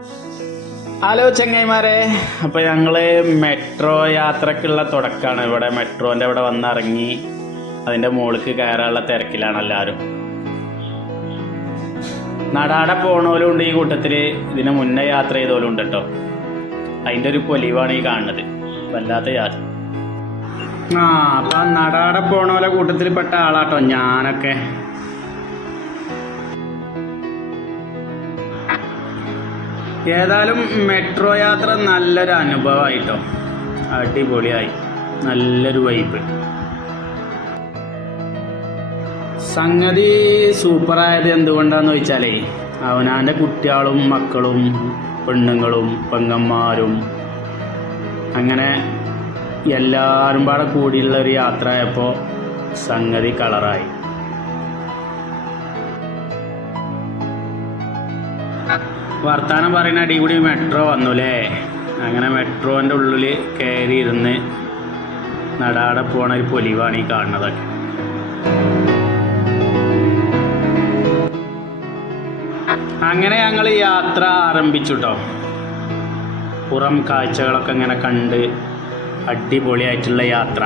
Hello ചങ്ങായിമാരെ, അപ്പോൾ ഞങ്ങൾ മെട്രോ യാത്രക്കുള്ള തുടക്കമാണ്. ഇവിടെ മെട്രോൻ്റെ ഇവിടെ വന്നിറങ്ങി അതിൻ്റെ മുകളിലേക്ക് കയറാനുള്ള തിരക്കിലാണ് എല്ലാവരും. നടാടെ പോണോലും ഉണ്ട് ഈ കൂട്ടത്തിൽ, ഇതിന് മുന്നേ യാത്ര ചെയ്തോലും ഉണ്ട് കേട്ടോ. അതിൻ്റെ ഒരു പൊലിവാണ് ഈ കാണുന്നത്, വല്ലാത്ത യാത്ര. അപ്പം നടാടെ പോണോലെ കൂട്ടത്തിൽ പെട്ട ആളാട്ടോ ഞാനൊക്കെ. ഏതായാലും മെട്രോ യാത്ര നല്ലൊരു അനുഭവമായിട്ടോ, അടിപൊളിയായി, നല്ലൊരു വൈബ്. സംഗതി സൂപ്പറായത് എന്തുകൊണ്ടാന്ന് ചോദിച്ചാലേ, അവനാൻ്റെ കുട്ടികളും മക്കളും പെണ്ണുങ്ങളും പെങ്ങന്മാരും അങ്ങനെ എല്ലാവരും പാടെ കൂടിയുള്ള ഒരു യാത്ര ആയപ്പോൾ സംഗതി കളറായി. വർത്താനം പറയുന്ന അടി കൂടി മെട്രോ വന്നുല്ലേ. അങ്ങനെ മെട്രോൻ്റെ ഉള്ളിൽ കയറി ഇരുന്ന് നടാടെ പോണ ഒരു പൊലിവാണ് ഈ കാണുന്നതൊക്കെ. അങ്ങനെ ഞങ്ങൾ യാത്ര ആരംഭിച്ചു കേട്ടോ. പുറം കാഴ്ചകളൊക്കെ ഇങ്ങനെ കണ്ട് അടിപൊളിയായിട്ടുള്ള യാത്ര.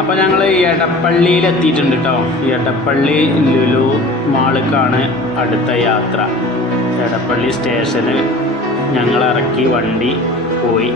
അപ്പോൾ ഞങ്ങൾ എടപ്പള്ളിയിൽ എത്തിയിട്ടുണ്ട് കേട്ടോ. എടപ്പള്ളി ലുലു മാളിലേക്കാണ് അടുത്ത യാത്ര. എടപ്പള്ളി സ്റ്റേഷനിൽ ഞങ്ങൾ ഇറക്കി വണ്ടി പോയി.